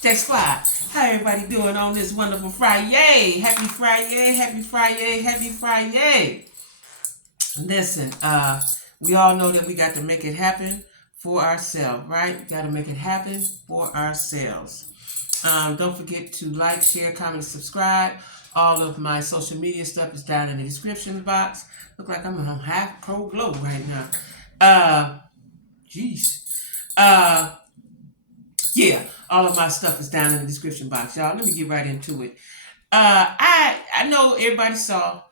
Tech Squad. How everybody doing on this wonderful Friday? Happy Friday, happy Friday, happy Friday. Listen, we all know that we got to make it happen for ourselves, right? We got to make it happen for ourselves. Don't forget to like, share, comment, and subscribe. All of my social media stuff is down in the description box. Look like I'm on half pro glow right now. Jeez. Yeah, all of my stuff is down in the description box, y'all. Let me get right into it. I know everybody saw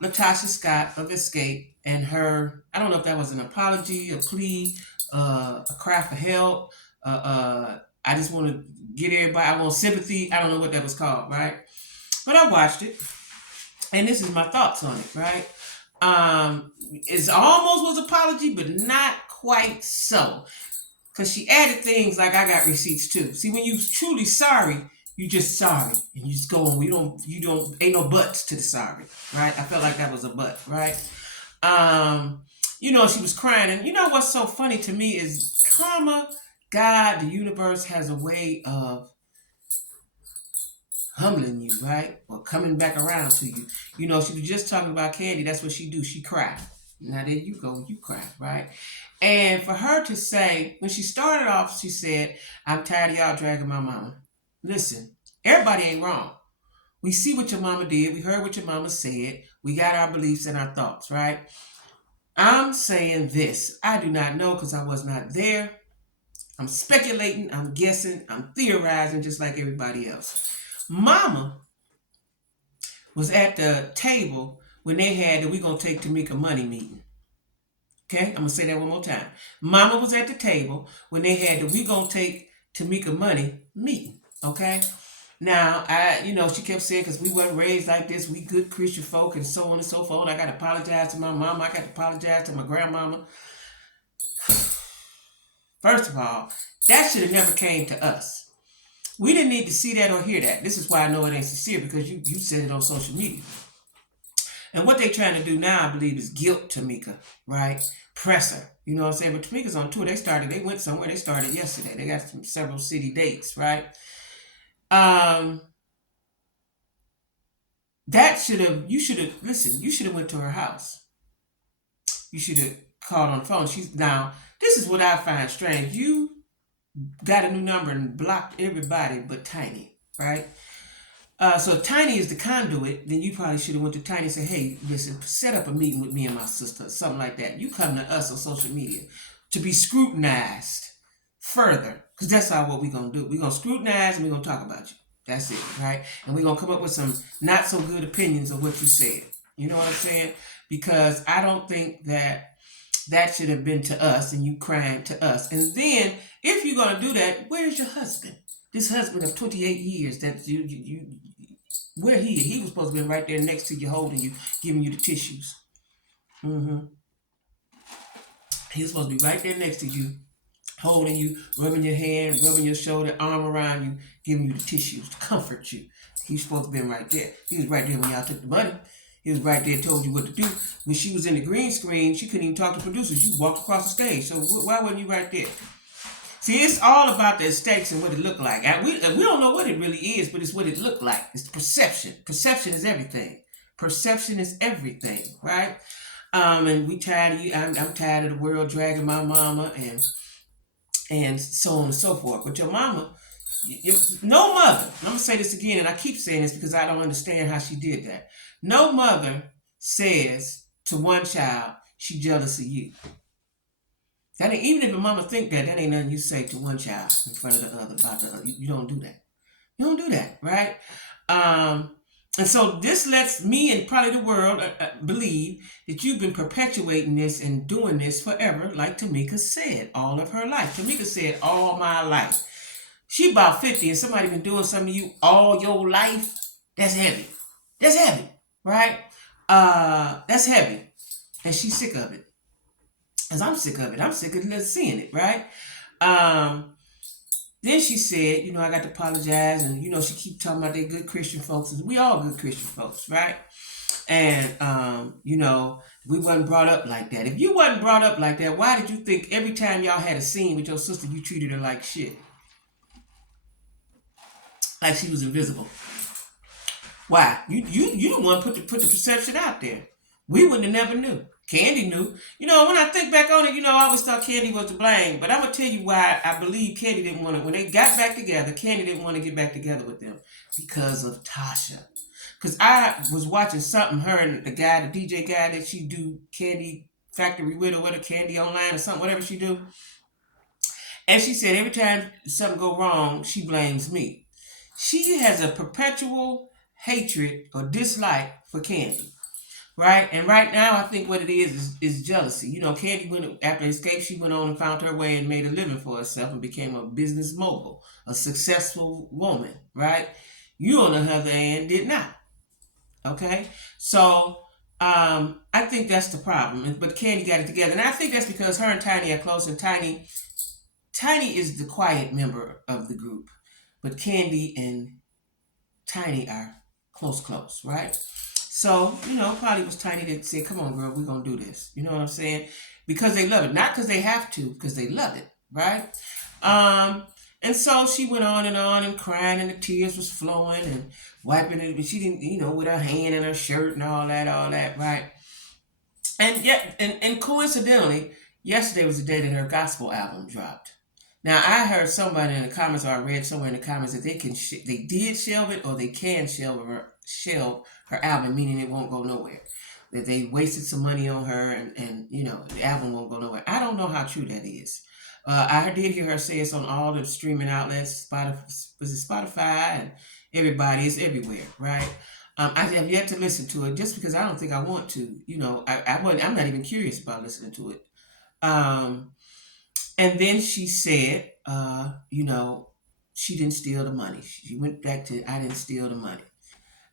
Latocha Scott of Escape and her. I don't know if that was an apology, a plea, a cry for help. I just want to get everybody. I want sympathy. I don't know what that was called, right? But I watched it, and this is my thoughts on it, right? It's almost was apology, but not quite so. Because she added things like I got receipts too. See, when you truly sorry, you just sorry. And you just go on. Ain't no buts to the sorry, right? I felt like that was a butt, right? She was crying. And you know what's so funny to me is karma, God, the universe has a way of humbling you, right? Or coming back around to you. She was just talking about Candy. That's what she do. She cry. Now there you go, you cry, right? And for her to say, when she started off, she said, I'm tired of y'all dragging my mama. Listen, everybody ain't wrong. We see what your mama did. We heard what your mama said. We got our beliefs and our thoughts, right? I'm saying this. I do not know because I was not there. I'm speculating. I'm guessing. I'm theorizing just like everybody else. Mama was at the table when they had the We Gonna Take Tamika Money meeting. Okay, I'm gonna say that one more time. Mama was at the table when they had the We Gonna Take Tamika Money meeting. Okay, now she kept saying because we weren't raised like this, we good Christian folk and so on and so forth. I got to apologize to my mama. I got to apologize to my grandmama. First of all, that should have never came to us. We didn't need to see that or hear that. This is why I know it ain't sincere because you said it on social media. And what they're trying to do now, I believe, is guilt Tamika, right? Press her. You know what I'm saying? But Tamika's on tour. They went somewhere. They started yesterday. They got several city dates, right? You should have went to her house. You should have called on the phone. This is what I find strange. You got a new number and blocked everybody but Tiny, right? So if Tiny is the conduit, then you probably should have went to Tiny and said, hey, listen, set up a meeting with me and my sister, something like that. You come to us on social media to be scrutinized further, because that's all what we're going to do. We're going to scrutinize and we're going to talk about you. That's it, right? And we're going to come up with some not so good opinions of what you said. You know what I'm saying? Because I don't think that should have been to us and you crying to us. And then if you're going to do that, where's your husband? This husband of 28 years that you where he was supposed to be right there next to you, holding you, giving you the tissues. Mm-hmm. He was supposed to be right there next to you, holding you, rubbing your hand, rubbing your shoulder, arm around you, giving you the tissues to comfort you. He was supposed to be right there. He was right there when y'all took the money. He was right there, told you what to do. When she was in the green screen, she couldn't even talk to producers. You walked across the stage. So why wasn't you right there? See, it's all about the aesthetics and what it looked like. And we don't know what it really is, but it's what it looked like. It's perception. Perception is everything. Perception is everything, right? And we tired of you. I'm tired of the world dragging my mama and so on and so forth. But your mama, no mother. I'm gonna say this again, and I keep saying this because I don't understand how she did that. No mother says to one child she jealous of you. That ain't, even if a mama think that ain't nothing you say to one child in front of the other about the other. You don't do that. You don't do that, right? And so this lets me and probably the world believe that you've been perpetuating this and doing this forever, like Tamika said, all of her life. Tamika said, all my life. She about 50 and somebody been doing something to you all your life. That's heavy. That's heavy, right? That's heavy. And she's sick of it. Because I'm sick of it. I'm sick of seeing it, right? Then she said, I got to apologize. And, she keep talking about they good Christian folks. And we all good Christian folks, right? And, we wasn't brought up like that. If you wasn't brought up like that, why did you think every time y'all had a scene with your sister, you treated her like shit? like she was invisible. Why? You the one put the perception out there. We wouldn't have never knew. Candy knew. When I think back on it, I always thought Candy was to blame. But I'm gonna tell you why I believe Candy didn't want to. When they got back together, Candy didn't want to get back together with them because of Tasha. Because I was watching something, her and the guy, the DJ guy that she do Candy Factory with, or whatever, Candy Online or something, whatever she do. And she said every time something go wrong, she blames me. She has a perpetual hatred or dislike for Candy. Right? And right now, I think what it is jealousy. Candy went after escape. She went on and found her way and made a living for herself and became a business mogul, a successful woman. Right? You, on the other hand, did not. Okay, so I think that's the problem. But Candy got it together, and I think that's because her and Tiny are close, and Tiny is the quiet member of the group, but Candy and Tiny are close, right? So, probably was Tiny that said, come on, girl, we're going to do this. You know what I'm saying? Because they love it. Not because they have to, because they love it, right? And so she went on and crying, and the tears was flowing and wiping it. But she didn't, with her hand in her shirt and all that, right? And yet, and coincidentally, yesterday was the day that her gospel album dropped. Now, I heard somebody in the comments, or I read somewhere in the comments, that they did shelve it, or they can shelve her album, meaning it won't go nowhere. That they wasted some money on her, and the album won't go nowhere. I don't know how true that is. I did hear her say it's on all the streaming outlets, Spotify, and everybody. It's everywhere, right? I have yet to listen to it, just because I don't think I want to. I'm not even curious about listening to it. And then she said, she didn't steal the money. She went back to, I didn't steal the money.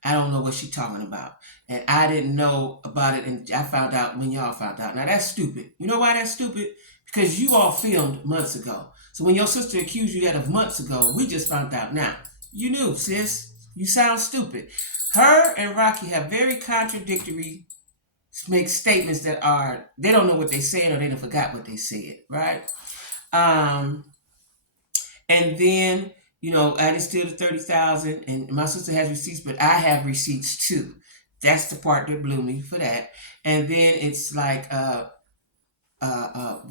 I don't know what she's talking about. And I didn't know about it, and I found out when y'all found out. Now, that's stupid. You know why that's stupid? Because you all filmed months ago. So when your sister accused you that of months ago, we just found out now. You knew, sis. You sound stupid. Her and Rocky have very contradictory make statements that they don't know what they said, or they done forgot what they said, right? And then, I didn't steal the 30,000, and my sister has receipts, but I have receipts too. That's the part that blew me for that. And then it's like,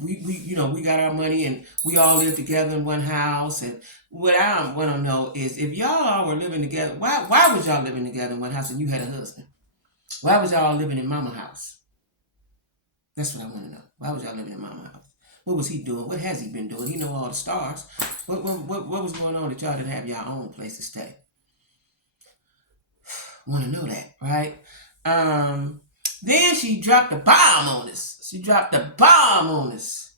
we got our money and we all live together in one house. And what I want to know is, if y'all all were living together, why was y'all living together in one house and you had a husband? Why was y'all living in mama's house? That's what I want to know. Why was y'all living in mama's house? What was he doing? What has he been doing? He know all the stars. What was going on that y'all didn't have your own place to stay? Want to know that, right? Then she dropped the bomb on us.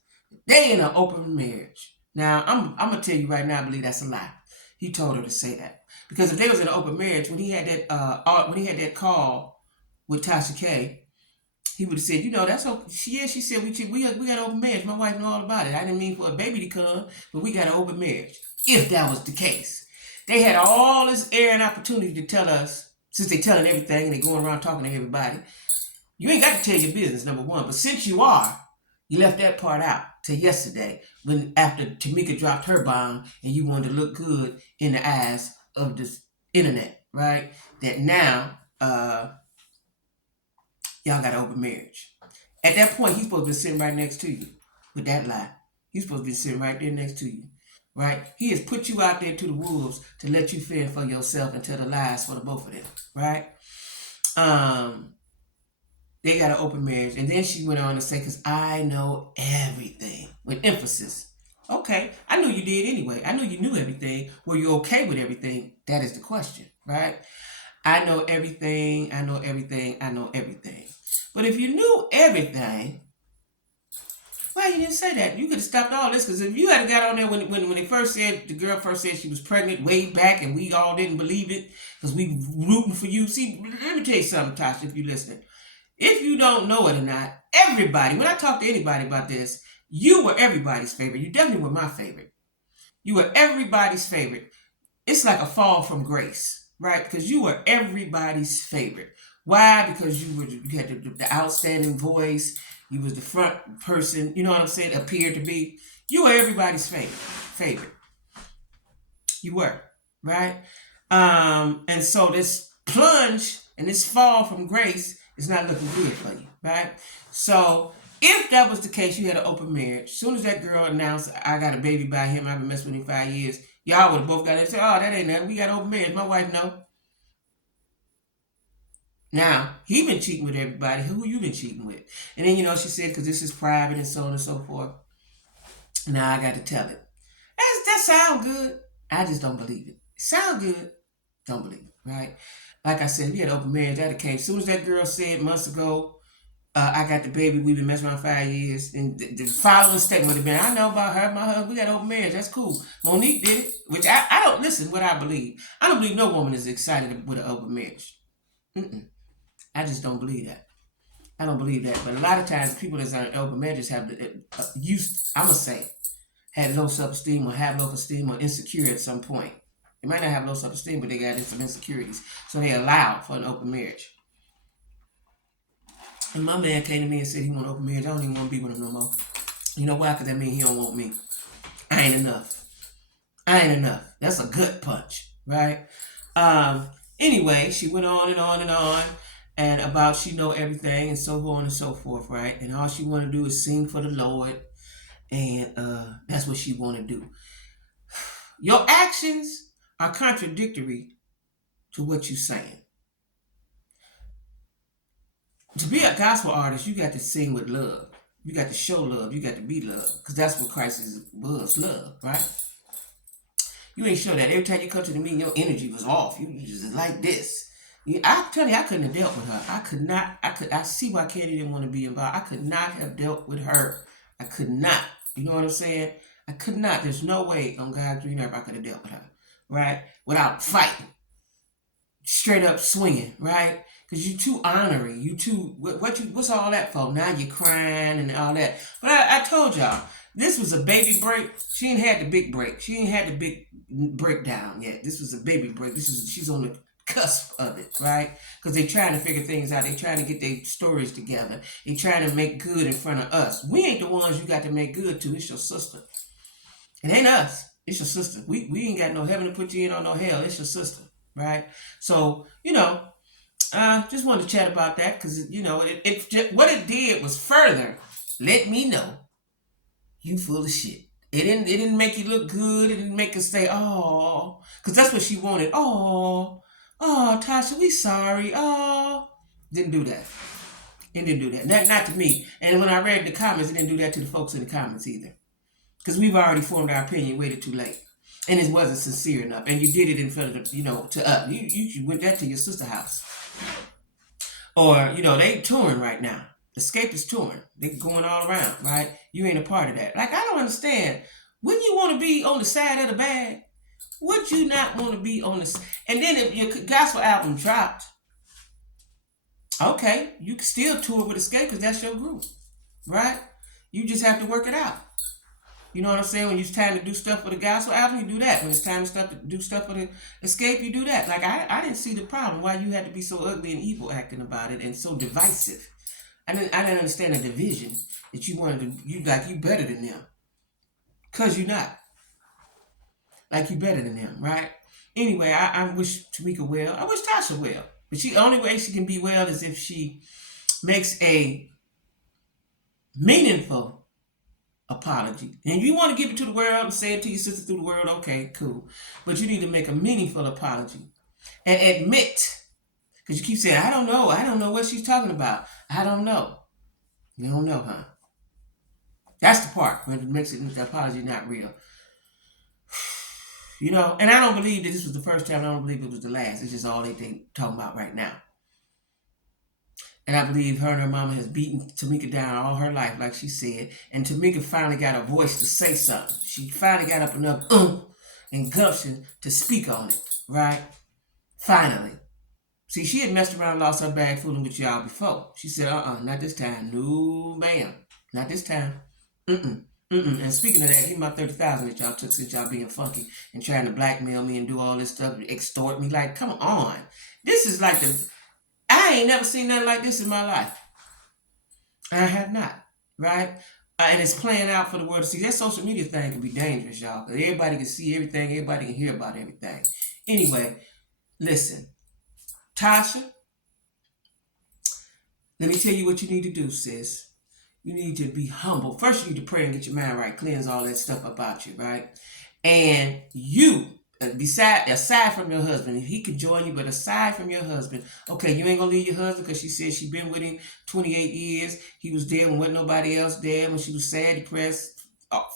They in an open marriage. Now, I'm gonna tell you right now, I believe that's a lie. He told her to say that, because if they was in an open marriage, when he had that call with Tasha K, he would have said, that's okay. She said, we got an open marriage. My wife know all about it. I didn't mean for a baby to come, but we got an open marriage. If that was the case. They had all this air and opportunity to tell us, since they telling everything and they going around talking to everybody. You ain't got to tell your business, number one. But since you left that part out till yesterday, when after Tamika dropped her bomb and you wanted to look good in the eyes of the internet, right? That now, y'all got an open marriage. At that point, he's supposed to be sitting right next to you with that lie. He's supposed to be sitting right there next to you, right? He has put you out there to the wolves to let you fend for yourself and tell the lies for the both of them, right? They got an open marriage. And then she went on to say, because I know everything, with emphasis. Okay, I knew you did anyway. I knew you knew everything. Were you okay with everything? That is the question, right? I know everything. But if you knew everything, why you didn't say that? You could have stopped all this, because if you had got on there when the girl first said she was pregnant way back, and we all didn't believe it because we rooting for you. See, let me tell you something, Tasha, if you're listening. If you don't know it or not, everybody, when I talk to anybody about this, you were everybody's favorite. You definitely were my favorite. You were everybody's favorite. It's like a fall from grace, right? Because you were everybody's favorite. Why? Because you had the outstanding voice. You was the front person. You know what I'm saying? Appeared to be. You were everybody's favorite. You were, right? And so this plunge and this fall from grace is not looking good for you, right? So if that was the case, you had an open marriage. As soon as that girl announced, I got a baby by him, I've been messing with him 5 years, y'all would have both got it and said, oh, that ain't nothing. We got open marriage. My wife know. Now, he been cheating with everybody. Who you been cheating with? And then, she said, because this is private and so on and so forth. Now I got to tell it. That sound good. I just don't believe it. Sound good. Don't believe it, right? Like I said, we had open marriage. That came. As soon as that girl said months ago, I got the baby, we've been messing around 5 years. And the following statement would have been, I know about her, my husband, we got open marriage. That's cool. Monique did it, which I don't, listen, what I believe. I don't believe no woman is excited with an open marriage. Mm-mm. I just don't believe that. I don't believe that. But a lot of times, people that's on open marriages have used, I'm going to say, had low self-esteem or have low esteem or insecure at some point. They might not have low self-esteem, but they got some insecurities. So they allow for an open marriage. And my man came to me and said he want an open marriage. I don't even want to be with him no more. You know why? Because that means he don't want me. I ain't enough. That's a gut punch, right? Anyway, she went on and on and on and about she know everything and so on and so forth, right? And all she want to do is sing for the Lord. And that's what she want to do. Your actions are contradictory to what you're saying. To be a gospel artist, you got to sing with love. You got to show love. You got to be love. Because that's what Christ was, love, right? You ain't show that. Every time you come to the meeting, your energy was off. You just like this. I tell you, I couldn't have dealt with her. I see why Katie didn't want to be involved. I could not have dealt with her. I could not. You know what I'm saying? I could not. There's no way on God's green earth I could have dealt with her, right? Without fighting. Straight up swinging, right? Because you too honorary. You too, what's all that for? Now you're crying and all that. But I told y'all, this was a baby break. She ain't had the big break. She ain't had the big breakdown yet. This was a baby break. She's on the cusp of it, right? Because they trying to figure things out. They trying to get their stories together. They trying to make good in front of us. We ain't the ones you got to make good to. It's your sister. It ain't us. It's your sister. We ain't got no heaven to put you in or no hell. It's your sister, right? So, just wanted to chat about that because, what it did was further let me know you full of shit. It didn't make you look good. It didn't make us say, oh, because that's what she wanted. Oh, Tasha, we sorry. Oh, didn't do that. It didn't do that. Not to me. And when I read the comments, it didn't do that to the folks in the comments either. Because we've already formed our opinion, waited too late. And it wasn't sincere enough. And you did it in front of, to us. You went that to your sister's house. Or, they touring right now. Escape is touring. They going all around, right? You ain't a part of that. Like, I don't understand. Wouldn't you want to be on the side of the bag? Would you not want to be on the... And then if your gospel album dropped, okay, you can still tour with Escape because that's your group, right? You just have to work it out. You know what I'm saying? When it's time to do stuff for the gospel album, you do that. When it's time to do stuff for the Escape, you do that. Like, I didn't see the problem. Why you had to be so ugly and evil acting about it and so divisive. I didn't understand the division that you wanted to, you better than them. Because you're not. Like, you better than them, right? Anyway, I wish Tamika well. I wish Tasha well. But the only way she can be well is if she makes a meaningful apology. And you want to give it to the world and say it to your sister through the world, okay, cool. But you need to make a meaningful apology. And admit, because you keep saying, I don't know what she's talking about. I don't know. You don't know, huh? That's the part when it makes the apology not real. And I don't believe that this was the first time. I don't believe it was the last. It's just all they talking about right now. And I believe her and her mama has beaten Tamika down all her life, like she said. And Tamika finally got a voice to say something. She finally got up enough and gumption to speak on it, right? Finally. See, she had messed around and lost her bag fooling with y'all before. She said, not this time. No, ma'am. Not this time. And speaking of that, give me my $30,000 that y'all took since y'all being funky and trying to blackmail me and do all this stuff, extort me. Like, come on. This is like I ain't never seen nothing like this in my life. I have not, right? And it's playing out for the world to see. That social media thing can be dangerous, y'all. Because everybody can see everything. Everybody can hear about everything. Anyway, Listen, Tasha, let me tell you what you need to do, sis. You need to be humble. First, you need to pray and get your mind right, cleanse all that stuff about you, right? And you, aside from your husband, if he could join you, but aside from your husband, okay, you ain't gonna leave your husband because she said she been with him 28 years. He was there when wasn't nobody else there. When she was sad, depressed,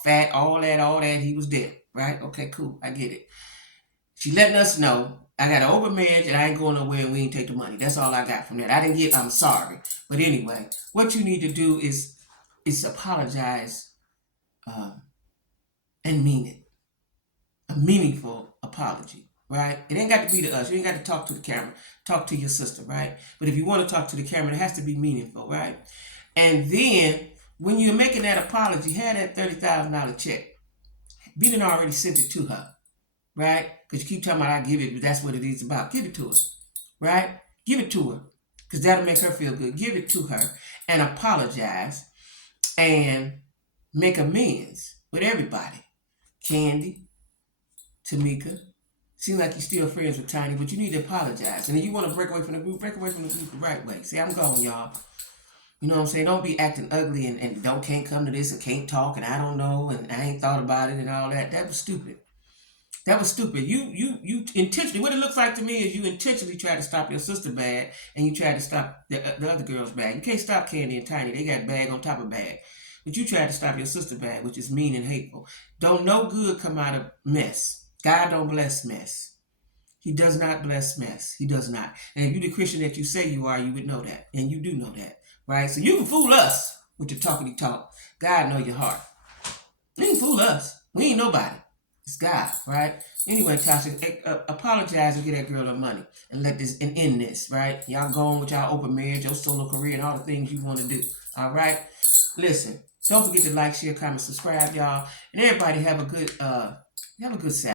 fat, all that, he was there, right? Okay, cool, I get it. She letting us know I got an open marriage and I ain't going nowhere and we ain't take the money. That's all I got from that. I didn't get. I'm sorry, but anyway, what you need to do is apologize um, and mean it. A meaningful apology, right? It ain't got to be to us. You ain't got to talk to the camera. Talk to your sister, right? But if you want to talk to the camera, it has to be meaningful, right? And then when you're making that apology, have that $30,000 check. Biden already sent it to her, right? Because you keep talking about I give it, but that's what it is about. Give it to her, right? Give it to her, because that'll make her feel good. Give it to her and apologize and make amends with everybody. Candy, Tamika. Seems like you're still friends with Tiny, but you need to apologize. And if you want to break away from the group, break away from the group the right way. See, I'm gone, y'all. You know what I'm saying? Don't be acting ugly and don't can't come to this and can't talk and I don't know and I ain't thought about it and all that. That was stupid. That was stupid. You intentionally. What it looks like to me is you intentionally try to stop your sister bad and you try to stop the other girl's bad. You can't stop Candy and Tiny. They got bag on top of bag. But you tried to stop your sister bad, which is mean and hateful. Don't no good come out of mess. God don't bless mess. He does not bless mess. He does not. And if you're the Christian that you say you are, you would know that. And you do know that. Right? So you can fool us with your talkity talk. God know your heart. You can fool us. We ain't nobody. It's God, right? Anyway, Tasha, apologize and get that girl her money and let this and end this, right? Y'all go on with y'all open marriage, your solo career, and all the things you want to do. All right? Listen, don't forget to like, share, comment, subscribe, y'all. And everybody have a good Saturday.